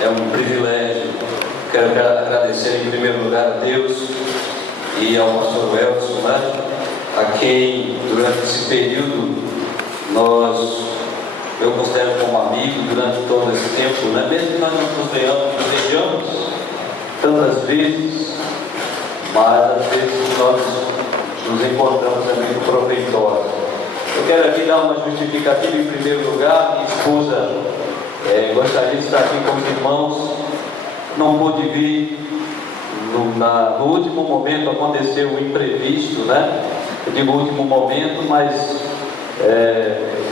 É um privilégio. Quero agradecer em primeiro lugar a Deus e ao pastor Welson, né? A quem durante esse período eu considero como amigo durante todo esse tempo, né? Mesmo que nós não nos vejamos tantas vezes, mas às vezes nós nos encontramos amigos proveitosos. Eu quero aqui dar uma justificativa em primeiro lugar. Minha esposa gostaria de estar aqui com os irmãos, não pôde vir. No último momento aconteceu um imprevisto, né? Eu digo último momento, mas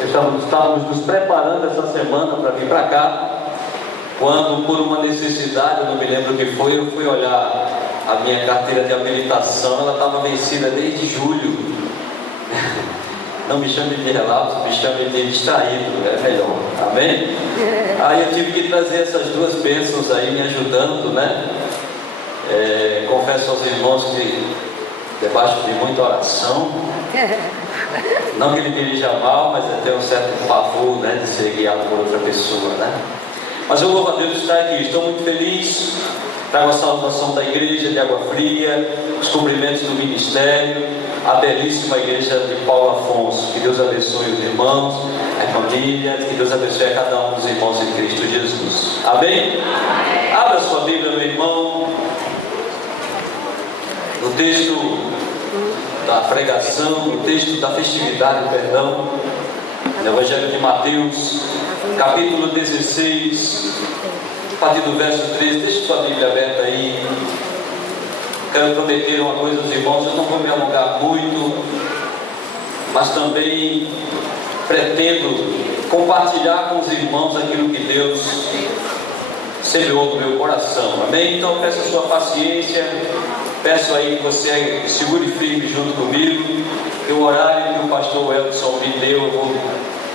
estávamos nos preparando essa semana para vir para cá, quando por uma necessidade, eu não me lembro o que foi, eu fui olhar a minha carteira de habilitação, ela estava vencida desde julho. Não me chame de relapso, me chame de distraído, é melhor, amém? Aí eu tive que trazer essas duas bênçãos aí me ajudando, né? Confesso aos irmãos que debaixo de muita oração, não que ele dirija mal, mas até um certo pavor, né, de ser guiado por outra pessoa, né? Mas eu louvo a Deus de estar aqui, estou muito feliz. Trago a salvação da igreja de Água Fria, os cumprimentos do ministério, a belíssima igreja de Paulo Afonso. Que Deus abençoe os irmãos, a família, que Deus abençoe a cada um dos irmãos em Cristo Jesus. Amém? Amém. Abra sua Bíblia, meu irmão, no texto da pregação, no texto da festividade, perdão, no Evangelho de Mateus, capítulo 16, a partir do verso 13. Deixe sua Bíblia aberta aí. Quero prometer uma coisa aos irmãos, eu não vou me alongar muito, mas também pretendo compartilhar com os irmãos aquilo que Deus semeou no meu coração, amém? Então peço a sua paciência, peço aí que você segure firme junto comigo, que o horário que o pastor Welson me deu, eu vou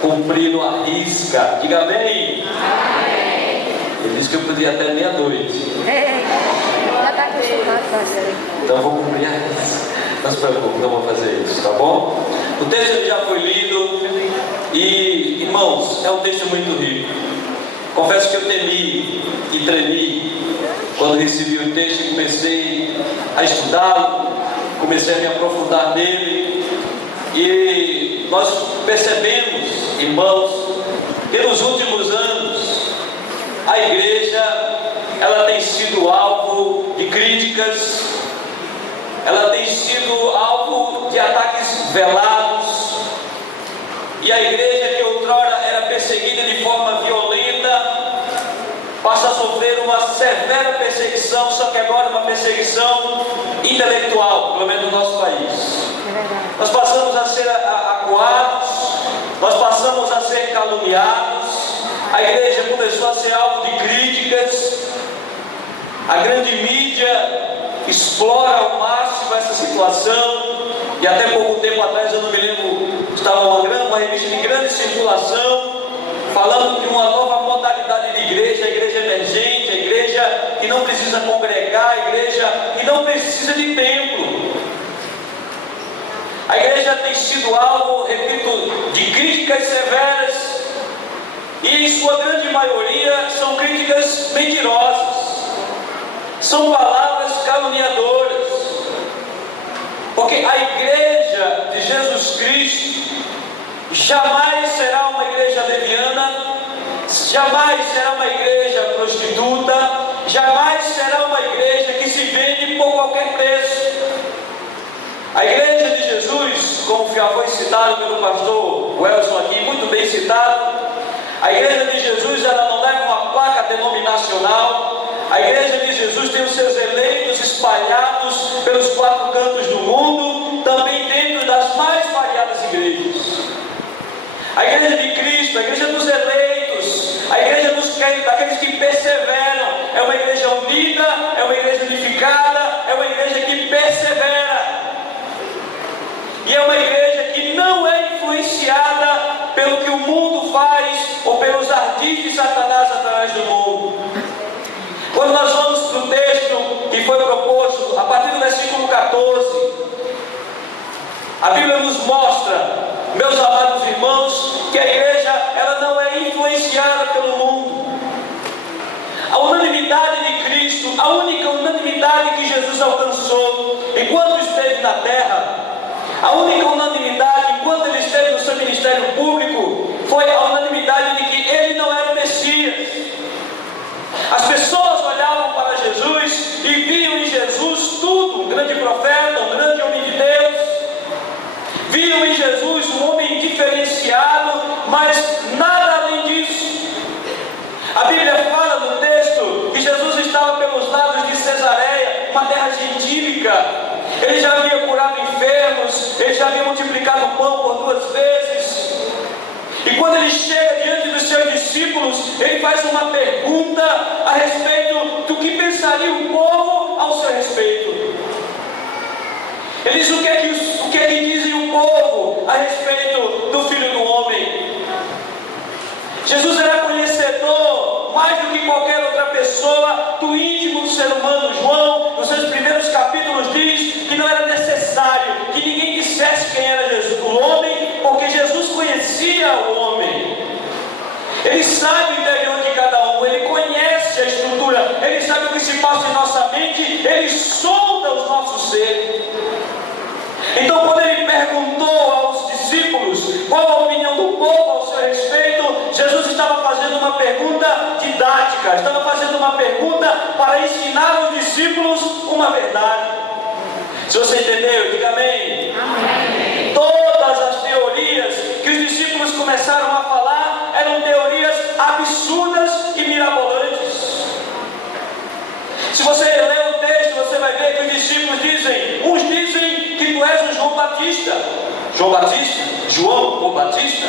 cumpri-lo à risca. Diga amém? Amém. Ele disse que eu podia até meia-noite. Então eu vou cumprir a risca. Não se preocupe, não vou fazer isso, tá bom? O texto já foi lido e, irmãos, é um texto muito rico. Confesso que eu temi e tremi quando recebi o texto e comecei a estudá-lo, comecei a me aprofundar nele, e nós percebemos, irmãos, que nos últimos anos a igreja ela tem sido alvo de críticas, ela tem sido alvo de ataques velados, e a igreja que outrora era perseguida de forma violenta passa a sofrer uma severa perseguição, só que agora uma perseguição intelectual, pelo menos no nosso país. Nós passamos a ser acuados, nós passamos a ser caluniados, a igreja começou a ser alvo de críticas, a grande mídia explora ao máximo essa situação, e até pouco tempo atrás, eu não me lembro, estava uma revista de grande circulação, falando de uma nova modalidade de igreja, a igreja emergente, a igreja que não precisa congregar, a igreja que não precisa de templo. A igreja tem sido alvo, repito, de críticas severas, e em sua grande maioria são críticas mentirosas, são palavras caluniadoras, porque a igreja de Jesus Cristo jamais será uma igreja leviana, jamais será uma igreja prostituta, jamais será uma igreja que se vende por qualquer preço. A igreja de Jesus, como já foi citado pelo pastor Welson aqui, muito bem citado, a igreja de Jesus ela não leva uma placa denominacional. A igreja de Jesus tem os seus eleitos espalhados pelos quatro cantos do mundo, também dentro das mais variadas igrejas. A igreja de Cristo, a igreja dos eleitos, a igreja daqueles que perseveram, é uma igreja unida, é uma igreja unificada, é uma igreja que persevera. E é uma igreja que não é influenciada pelo que o mundo faz ou pelos ardis de Satanás através do mundo. Quando nós vamos para o texto que foi proposto, a partir do versículo 14, a Bíblia nos mostra, meus amados irmãos, que a igreja ela não é influenciada pelo mundo. A a única unanimidade que Jesus alcançou enquanto esteve na terra, a única unanimidade enquanto ele esteve no seu ministério público, foi a unanimidade de que ele não era o Messias. As pessoas olhavam para Jesus e viam em Jesus tudo: um grande profeta, um grande homem de Deus. Viam em Jesus um homem diferenciado, mas nada além disso. A Bíblia fala no texto que Jesus estava pelos lados de Cesareia, uma terra gentílica. Ele já havia curado enfermos, ele já havia multiplicado o pão por 2 vezes. E quando ele chega diante dos seus discípulos, ele faz uma pergunta a respeito do que pensaria o povo ao seu respeito. Ele diz: o que é que dizem o povo a respeito do Filho do Homem? Jesus era conhecedor, mais do que qualquer outra pessoa, do íntimo do ser humano. João, nos seus primeiros capítulos, diz que não era necessário que ninguém dissesse quem era Jesus, o homem, porque Jesus conhecia o homem. Ele sabe o interior de cada um, ele conhece a estrutura, ele sabe o que se passa em nossa mente, ele sonda os nossos seres. Então, quando ele perguntou aos discípulos qual a opinião do povo ao seu respeito, Jesus estava fazendo uma pergunta didática, estava fazendo uma pergunta para ensinar aos discípulos uma verdade. Se você entendeu, diga amém. Amém. Todas as teorias que os discípulos começaram a falar eram teorias absurdas e mirabolantes. Se você ler o texto, você vai ver que os discípulos dizem: uns dizem que tu és o João Batista. João o Batista,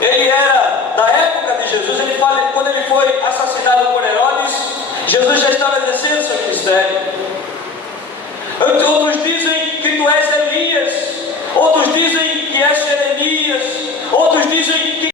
ele era da época de Jesus. Ele fala, quando ele foi assassinado por Herodes, Jesus já estava exercendo seu ministério. Outros dizem que tu és Elias. Outros